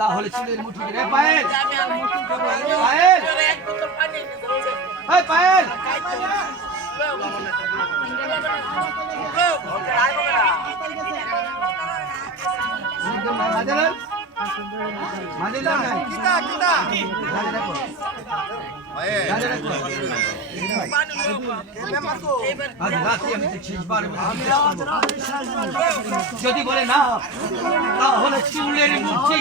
তাহলে চুলের মুঠি রে পায়েল পায়েল এই পায়েল মাদার মাদার না কিটা কিটা গালে রাখো গালে রাখো আজ রাতে আমি তো শেষবার যদি বলে না তাহলে চুলের মুঠি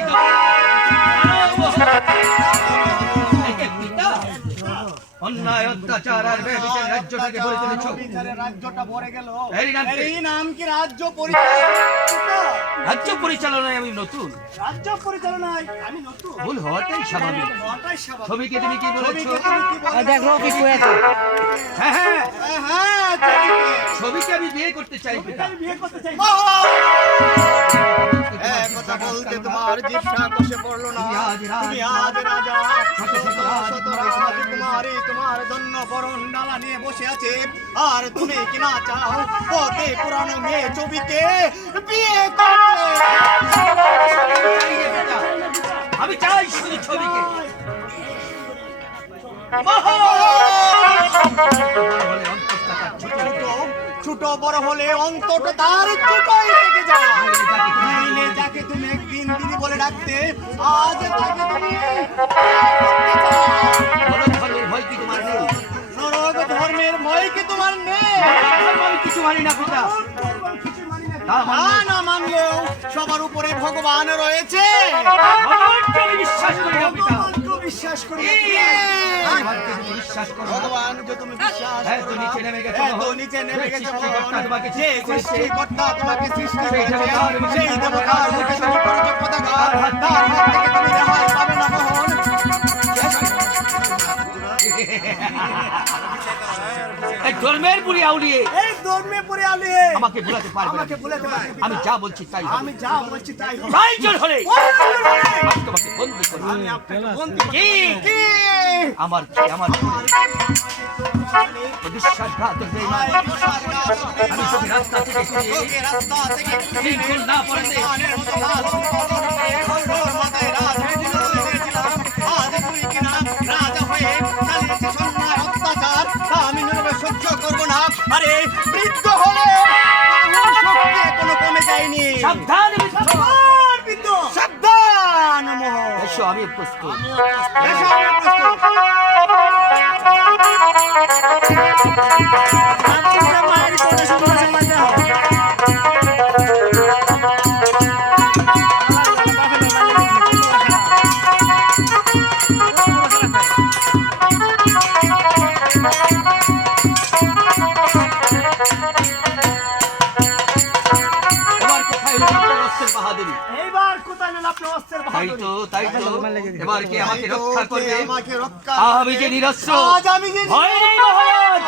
অন্যায় অত্যাচার আর ব্যভিচার রাজ্যটাকে ভরে তুলেছ রাজ্যটা ভরে গেল এই নাম কি রাজ্য রাজ্য পরিচালনায় আমি নতুন রাজ্য পরিচালনায় আমি নতুন ভুল হওয়াটাই স্বাভাবিক ছবিকে তুমি কি বলেছো দেখো কি কয়েছে হ্যাঁ হ্যাঁ হ্যাঁ ছবিকে আমি বিয়ে করতে চাই পিতা বিয়ে করতে চাই কথা বলতে তোমার জিহ্বা কষে পড়লো না তুমি আজ রাজা শত রাজকুমারী তোমার জন্য বরণ ডালা নিয়ে বসে আছে আর তুমি কি না চাও ওকে পুরানো মেয়ে ছবিকে বিয়ে করতে আমি চাই শুধু ছবিকে ছোট বড় হলে অন্তত তার ছোটই থেকে যায় নাইলে যাকে তুমি একদিন দিদি বলে ডাকতে আজ তাকে তুমি ভয় কি তোমার নেই নরক ধর্মের ভয় কি তোমার নেই আমি কিছু মানি না পিতা না মানলেও সবার উপরে ভগবান রয়েছে বিশ্বাস করি না পিতা বিশ্বাস করি বিশ্বাস করো ভগবান যে তুমি বিশ্বাস হ্যাঁ তো নিচে নেমে গেছো তো নিচে নেমে গেছো সৃষ্টিকর্তা তোমাকে যে সৃষ্টি করেছে সৃষ্টিকর্তা তোমাকে সৃষ্টি সেই করেছে দেবতার সেই দেবতার মুখে তুমি করেছো পতাকা তার হাত থেকে তুমি রেহাই পাবে না মোহন এই ধর্মের পুরি আউলিয়ে এই ধর্মে পড়ে আলিয়ে আমাকে ভুলাতে পারবে না। আমাকে ভুলাতে পারবে না। আমি যা বলছি তাই হবে। আমি যা বলছি তাই হবে প্রয়োজন হলে আমি আমি তোমাকে বন্দি করব আপনাকে বন্দি কি কি আমার বিশ্বাসঘাতক বেঈমান আমি তোকে রাস্তা থেকে সরিয়ে তোকে রাস্তা থেকে বিলকুল না পড়তে গানের মতো লাল তোর মাথায় রাজ দিয়েছিলাম আজ তুই কিনা রাজা হয়ে চালিয়েছিস অন্যায় অত্যাচার আমি নীরবে সহ্য করবো না আরে বৃদ্ধ হলে শক্তি কোনো কমে যায়নি সাবধান সাবধান বৃদ্ধ সাবধান মোহন এসো আমি প্রস্তুত এসো আমি প্রস্তুত আপনার মায়ের কথা শুনে সমাজ এবার কোথায় আপনার অস্ত্রের বাহাদুরি এইবার কোথায় নেন আপনি অস্ত্রের তাই তো এবার কি আমাকে রক্ষা করবে আমাকে রক্ষা আমি যে নিরস্ত্র আজ আমি যে ভয় নেই মহারাজ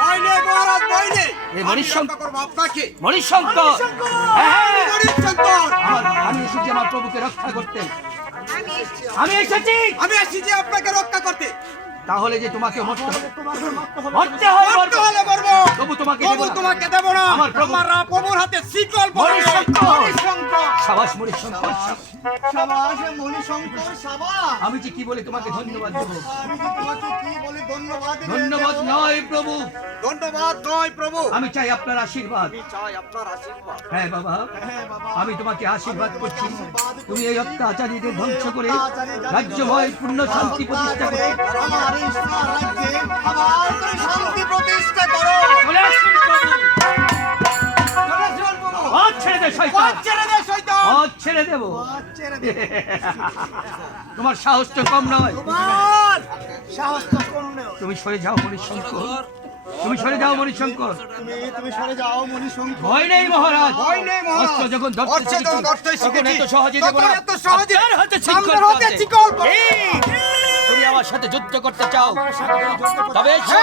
ভয় নেই মহারাজ ভয় নেই এই মণিশঙ্কর করবো আপনাকে মণিশঙ্কর হ্যাঁ মণিশঙ্কর আমি এসেছি আমার প্রভুকে রক্ষা করতে আমি এসেছি আমি আসছি আপনাকে রক্ষা করতে তাহলে যে তোমাকে মরতে হবে তোমাকে মরতে হয় মরতে হলে মরবো তবু তোমাকে তবু দেব না। তোমাকে দেব না আমার প্রভু। আমার প্রভুর হাতে শিকল পড়ে মণিশঙ্কর। মণিশঙ্কর সাবাস মণিশঙ্কর সাবাস মণিশঙ্কর সাবাস আমি যে কি বলে তোমাকে ধন্যবাদ দেব আমি যে তোমাকে কি বলি ধন্যবাদ ধন্যবাদ নয় প্রভু ধন্যবাদ নয় প্রভু আমি চাই আপনার আশীর্বাদ আমি চাই আপনার আশীর্বাদ হ্যাঁ বাবা হ্যাঁ বাবা আমি তোমাকে আশীর্বাদ করছি তুমি এই অত্যাচারীদের ধ্বংস করে রাজ্যময় পূর্ণ শান্তি প্রতিষ্ঠা করে আমার এই সোনার রাজ্যে আবার তুমি শান্তি প্রতিষ্ঠা করো চলে আসুন প্রভু চলে আসুন প্রভু পথ ছেড়ে দে শয়তান পথ ছেড়ে দে শয়তান পথ ছেড়ে দেব পথ ছেড়ে দে তোমার সাহস তো কম নয় তোমার সাহস তো কোন নেই তুমি সরে যাও মণিশঙ্কর তুমি সরে যাও মণিশঙ্কর তুমি সরে যাও মণিশঙ্কর ভয় নেই মহারাজ ভয় নেই মহারাজ। অস্ত্র যখন অস্ত্র যখন ধরতে শিখেছি, এত সহজে দেব তখন না এত সহজে আপনার হাতে সামনের হাতে শিকল পড়ে। তুমি আমার সাথে যুদ্ধ করতে চাও তবে এসো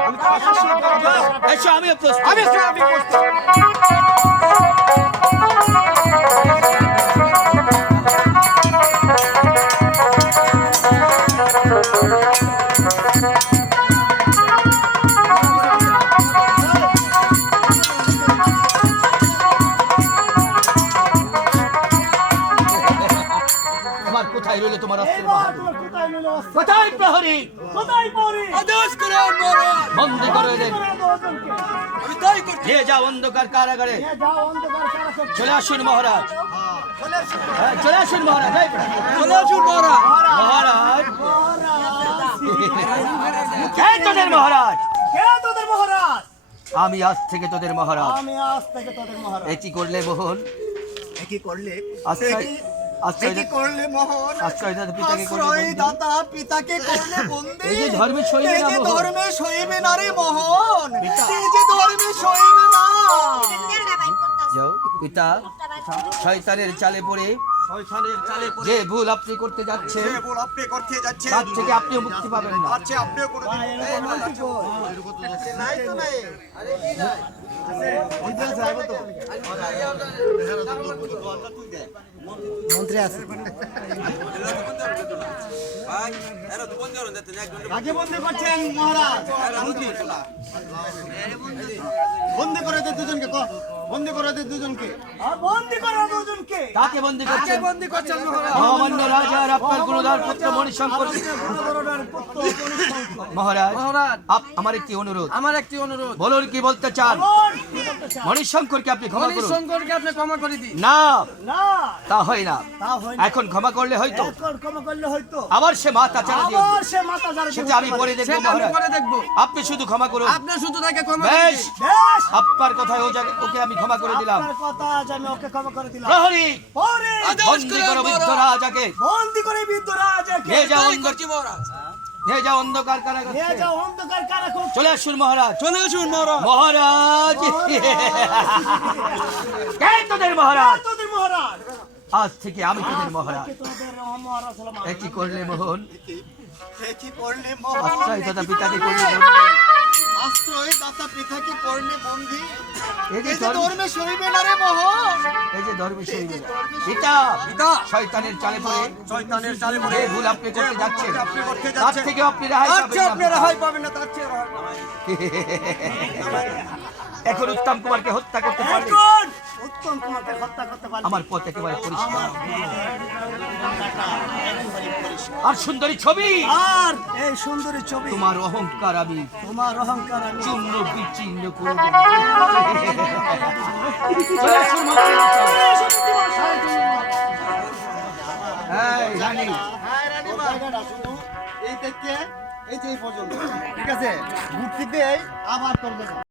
আমি তো শাসন করব এসো আমিও প্রস্তুত আমি প্রস্তুত কোথায় রইল তোমার অস্ত্রের এবার বাহাদুর? তোমার কোথায় নিল অস্ত্র? কোথায় প্রহরী? কোথায় পড়ি? আদেশ করুন মহারাজ। বন্দী করে এদের দুজনকে আমি তাই করছি। নিয়ে যাও অন্ধকার কারাগারে। নিয়ে যাও অন্ধকার কারাগারে। চলে আসুন মহারাজ। হ্যাঁ, চলে আসুন মহারাজ। এই, চলে আসুন মহারাজ। মহারাজ মহারাজ, কে তোদের মহারাজ? কে তোদের মহারাজ? আমি আজ থেকে তোদের মহারাজ। আমি আজ থেকে তোদের মহারাজ। এ কি করলে মোহন? কি করলে আশ্রয় আশ্রয় কি করলে মোহন? আশ্রয়দাতা পিতাকে করলে আশ্রয় বন্দী। দাতা পিতাকে করলে বন্দী। এই যে ধর্মে সইবে এই না যে মোহন। ধর্মে সইবে না রে মোহন। এই যে ধর্মে সইবে না। যাও পিতা, শয়তানের চালে পড়ে যে ভুল আপনি করতে যাচ্ছেন যে ভুল আপনি করতে যাচ্ছেন, তার থেকে আপনিও মুক্তি পাবেন না। আছে আপনিও কোনোদিন নাই তো নাই। মন্ত্রী আছে। কাকে বন্দী করছেন মহারাজ? বন্দী করে দে দুজনকে, বন্দী করে দে দুজনকে। আর বন্দি করো দুজনকে। তাকে বন্দী করছেন বন্দী করছেন মহারাজ। মহামান্য রাজা আর আপনার গুণধর পুত্র মণিশঙ্কর। গুণধরের পুত্র মণিশঙ্কর। মহারাজ মহারাজ, আমার একটি অনুরোধ। আমার একটি অনুরোধ। বলুন কি বলতে চান? বল, কি বলতে চাও? মণিশঙ্করকে আপনি ক্ষমা করুন। শঙ্করকে আপনি ক্ষমা করে দিন। না, না, তা হয় না। তা হয় না। এখন ক্ষমা করলে হয়তো এখন ক্ষমা করলে হয়তো আবার সে মাথা চাড়া দিয়ে আবার সে মাথা ঝাড়া সেটা আমি পরে দেখবো সেটা আমি মহারাজ। করে দেখবো। আপনি শুধু ক্ষমা করুন। আপনি শুধু তাকে ক্ষমা করে বেশ, দিন। বেশ, আপনার কথায় ওকে আমি ক্ষমা করে দিলাম। আপনার কথা আজ আমি ওকে ক্ষমা করে দিলাম। প্রহরী, পরে বন্দী করো বৃদ্ধ রাজাকে। বন্দি করে বৃদ্ধ রাজাকে নিয়ে যাও তাই করছি মহারাজ। নিয়ে যাও অন্ধকার কারাগারে। নিয়ে যাও অন্ধকার কারাগারে। চলে আসুন মহারাজ। চলে আসুন মহারাজ। মহারাজ কে তোদের মহারাজ? তোদের মহারাজ। আজ থেকে আমি তোদের মহারাজ। তোদের মহারাজ হলাম আমি। এ কি করলে মোহন? এ কি করলে মোহন? আশ্রয় দাতা পিতাকে করলে আশ্রয় দাতা পিতাকে করলে বন্দী। এই যে এই যে ধর্মে সইবে না রে মোহন। এই যে ধর্মে সইবে না। পিতা, পিতা, শয়তানের চালে পড়ে শয়তানের চালে যে পড়ে ভুল আপনি করতে যাচ্ছেন আপনি করতে তার যাচ্ছেন, থেকে আপনি রেহাই তার পাবেন চেয়ে না। আপনি রেহাই পাবেন না, তার চেয়ে রেহাই পাবেন। এখন উত্তম কুমারকে হত্যা করতে পারলে এখন উত্তম কুমারকে হত্যা করতে পারলে আমার পথ একেবারে পরিষ্কার। আমার আর সুন্দরী ছবি, আর এই সুন্দরী ছবি তোমার অহংকার আমি তোমার অহংকার আমি চূর্ণ বিচ্ছিন্ন করে দেব। চলে আসুন মন্ত্রী। এই রানী, জায়গাটা শুধু এই থেকে এই যে এই পর্যন্ত, ঠিক আছে? ঘুরতে আবার করবে।